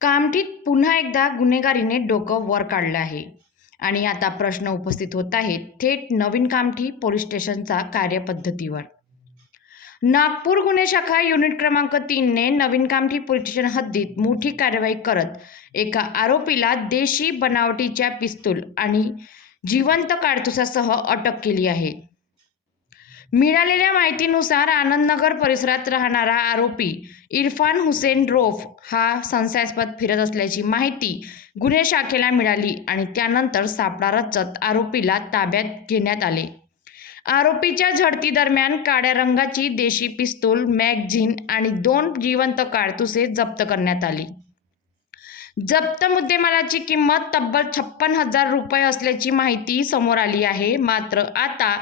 कामठीत पुन्हा एकदा गुन्हेगारीने डोकं वर काढलं आहे आणि आता प्रश्न उपस्थित होत आहेत थेट नवीन कामठी पोलीस स्टेशनचा कार्यपद्धतीवर. नागपूर गुन्हे शाखा युनिट क्रमांक 3 ने नवीन कामठी पोलीस स्टेशन हद्दीत मोठी कारवाई करत एका आरोपीला देशी बनावटीच्या पिस्तूल आणि जिवंत काडतुसासह अटक केली आहे. मिळालेल्या माहितीनुसार आनंदनगर परिसरात राहणारा आरोपी इरफान हुसेन रोफ हा संशयास्पद फिरत असल्याची माहिती गुन्हे शाखेला मिळाली आणि त्यानंतर सापळा रचत आरोपीला ताब्यात घेण्यात आले. आरोपीच्या झडतीदरम्यान काळ्या रंगाची देशी पिस्तूल, मॅगझिन आणि 2 जिवंत काडतुसे जप्त करण्यात आली. जप्त मुद्देमालाची किंमत तब्बल 56,000 रुपये असल्याची माहिती समोर आली आहे. मात्र आता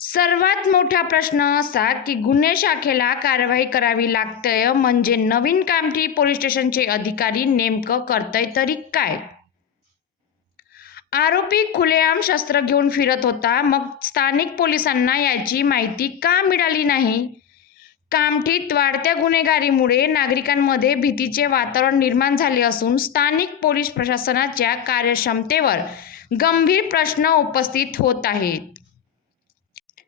सर्वात मोठा प्रश्न असा की गुन्हे शाखेला कारवाई करावी लागतेय म्हणजे नवीन कामठी पोलीस स्टेशनचे अधिकारी नेमकं करतय तरी काय? आरोपी खुलेआम शस्त्र घेऊन फिरत होता, मग स्थानिक पोलिसांना याची माहिती का मिळाली नाही? कामठीत वाढत्या गुन्हेगारीमुळे नागरिकांमध्ये भीतीचे वातावरण निर्माण झाले असून स्थानिक पोलीस प्रशासनाच्या कार्यक्षमतेवर गंभीर प्रश्न उपस्थित होत आहेत.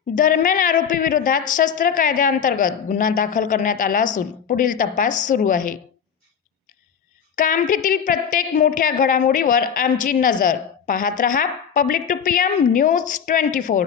दरम्यान आरोपी विरोधात शस्त्र कायद्याअंतर्गत गुन्हा दाखल करण्यात आला असून पुढील तपास सुरू आहे. कामठीतील प्रत्येक मोठ्या घडामोडीवर आमची नजर. पाहत रहा पब्लिक टू PM न्यूज 24.